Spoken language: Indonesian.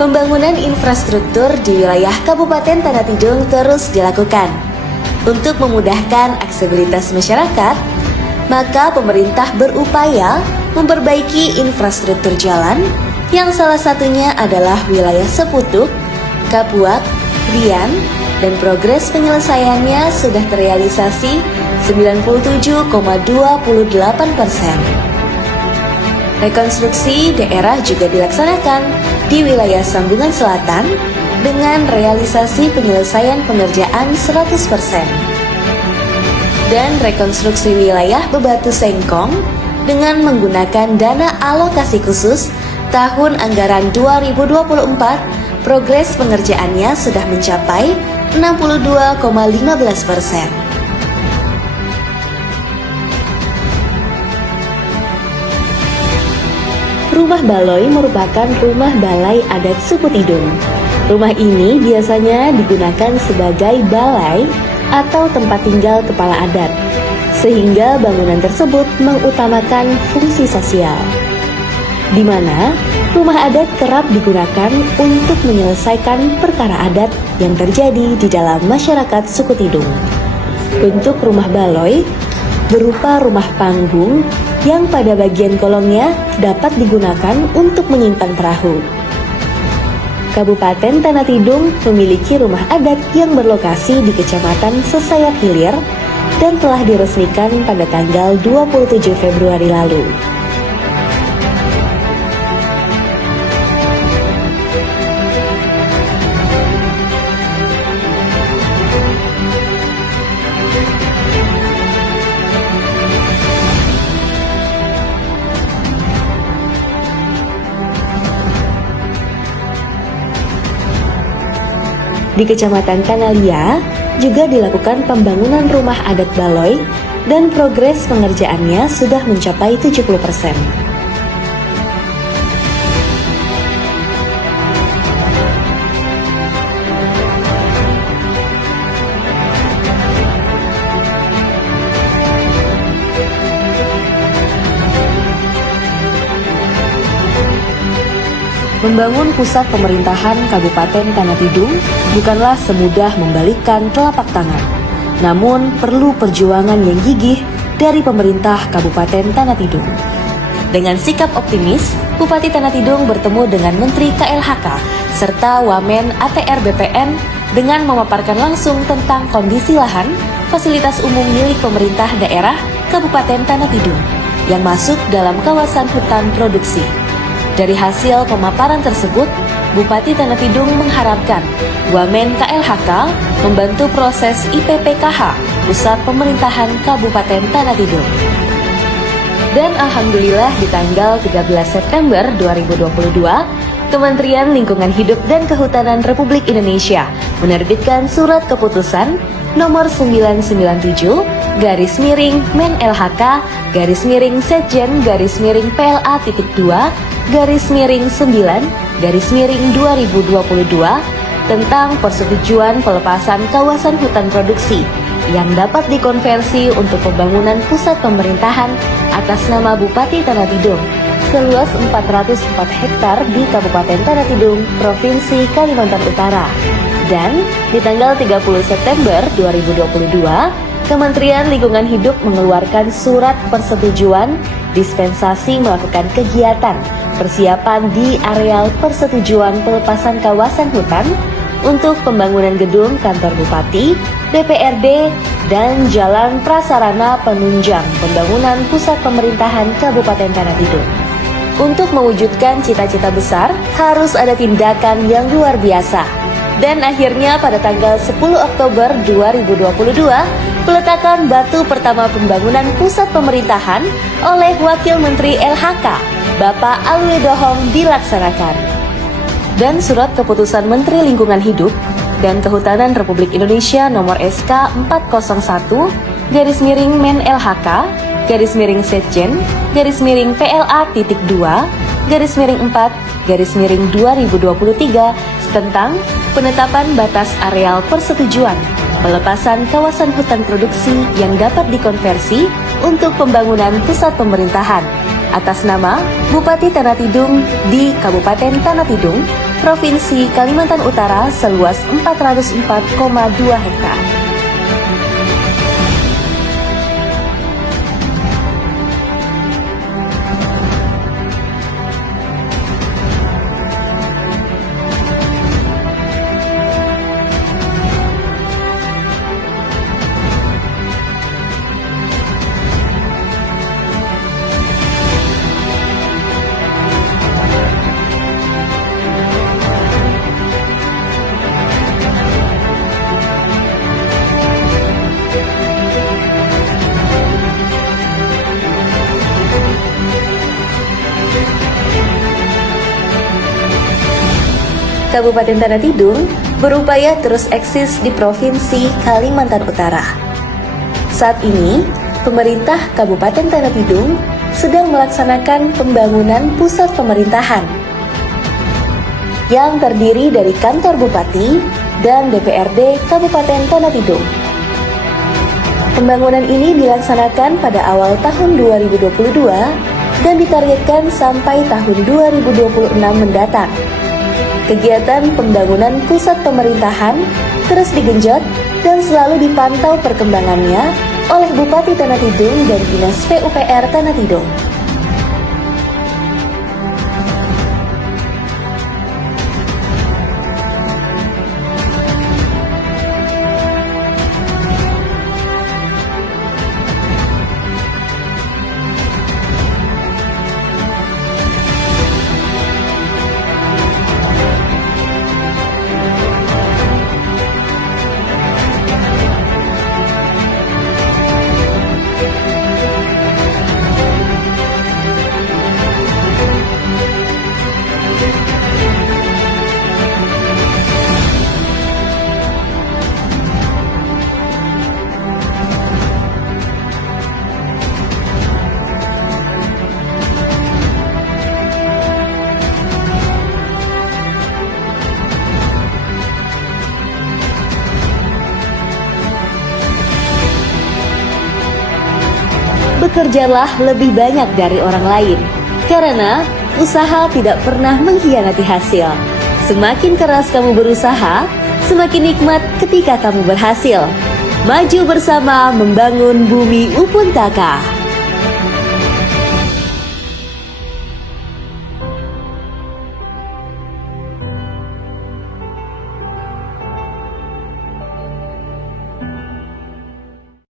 Pembangunan infrastruktur di wilayah Kabupaten Tanah Tidung terus dilakukan. Untuk memudahkan aksesibilitas masyarakat, maka pemerintah berupaya memperbaiki infrastruktur jalan yang salah satunya adalah wilayah Seputuk, Kapuak, Rian, dan progres penyelesaiannya sudah terrealisasi 97,28%. Rekonstruksi daerah juga dilaksanakan di wilayah Sambungan Selatan dengan realisasi penyelesaian pengerjaan 100%. Dan rekonstruksi wilayah Bebatu Sengkong dengan menggunakan dana alokasi khusus tahun anggaran 2024, progres pengerjaannya sudah mencapai 62,15%. Rumah Baloi merupakan rumah balai adat suku Tidung. Rumah ini biasanya digunakan sebagai balai atau tempat tinggal kepala adat, sehingga bangunan tersebut mengutamakan fungsi sosial, di mana rumah adat kerap digunakan untuk menyelesaikan perkara adat yang terjadi di dalam masyarakat suku Tidung. Bentuk rumah baloi berupa rumah panggung yang pada bagian kolongnya dapat digunakan untuk menyimpan perahu. Kabupaten Tanah Tidung memiliki rumah adat yang berlokasi di Kecamatan Sesayap Hilir dan telah diresmikan pada tanggal 27 Februari lalu. Di Kecamatan Tanalia juga dilakukan pembangunan rumah adat Baloi dan progres pengerjaannya sudah mencapai 70%. Membangun pusat pemerintahan Kabupaten Tanah Tidung bukanlah semudah membalikkan telapak tangan, namun perlu perjuangan yang gigih dari pemerintah Kabupaten Tanah Tidung. Dengan sikap optimis, Bupati Tanah Tidung bertemu dengan Menteri KLHK serta Wamen ATR BPN dengan memaparkan langsung tentang kondisi lahan fasilitas umum milik pemerintah daerah Kabupaten Tanah Tidung yang masuk dalam kawasan hutan produksi. Dari hasil pemaparan tersebut, Bupati Tanah Tidung mengharapkan Wamen KLHK membantu proses IPPKH Pusat Pemerintahan Kabupaten Tanah Tidung. Dan alhamdulillah di tanggal 13 September 2022, Kementerian Lingkungan Hidup dan Kehutanan Republik Indonesia menerbitkan surat keputusan nomor 9-PLA-PLA-2-9-2022 tentang persetujuan pelepasan kawasan hutan produksi yang dapat dikonversi untuk pembangunan pusat pemerintahan atas nama Bupati Tanah Tidung seluas 404 hektar di Kabupaten Tanah Tidung, Provinsi Kalimantan Utara. Dan di tanggal 30 September 2022, Kementerian Lingkungan Hidup mengeluarkan surat persetujuan dispensasi melakukan kegiatan persiapan di areal persetujuan pelepasan kawasan hutan untuk pembangunan gedung kantor Bupati, DPRD, dan jalan prasarana penunjang pembangunan pusat pemerintahan Kabupaten Tanah Tidung. Untuk mewujudkan cita-cita besar, harus ada tindakan yang luar biasa. Dan akhirnya pada tanggal 10 Oktober 2022, peletakan batu pertama pembangunan pusat pemerintahan oleh Wakil Menteri LHK, Bapak Alwi Dohong dilaksanakan. Dan surat keputusan Menteri Lingkungan Hidup dan Kehutanan Republik Indonesia nomor SK 401-PLA-PLA-2-4-2023 tentang penetapan batas areal persetujuan pelepasan kawasan hutan produksi yang dapat dikonversi untuk pembangunan pusat pemerintahan atas nama Bupati Tanah Tidung di Kabupaten Tanah Tidung Provinsi Kalimantan Utara seluas 404,2 hektar. Kabupaten Tanah Tidung berupaya terus eksis di Provinsi Kalimantan Utara. Saat ini, pemerintah Kabupaten Tanah Tidung sedang melaksanakan pembangunan pusat pemerintahan yang terdiri dari kantor bupati dan DPRD Kabupaten Tanah Tidung. Pembangunan ini dilaksanakan pada awal tahun 2022 dan ditargetkan sampai tahun 2026 mendatang. Kegiatan pembangunan pusat pemerintahan terus digenjot dan selalu dipantau perkembangannya oleh Bupati Tanah Tidung dan Dinas PUPR Tanah Tidung. Bekerjalah lebih banyak dari orang lain, karena usaha tidak pernah mengkhianati hasil. Semakin keras kamu berusaha, semakin nikmat ketika kamu berhasil. Maju bersama membangun bumi Upuntaka.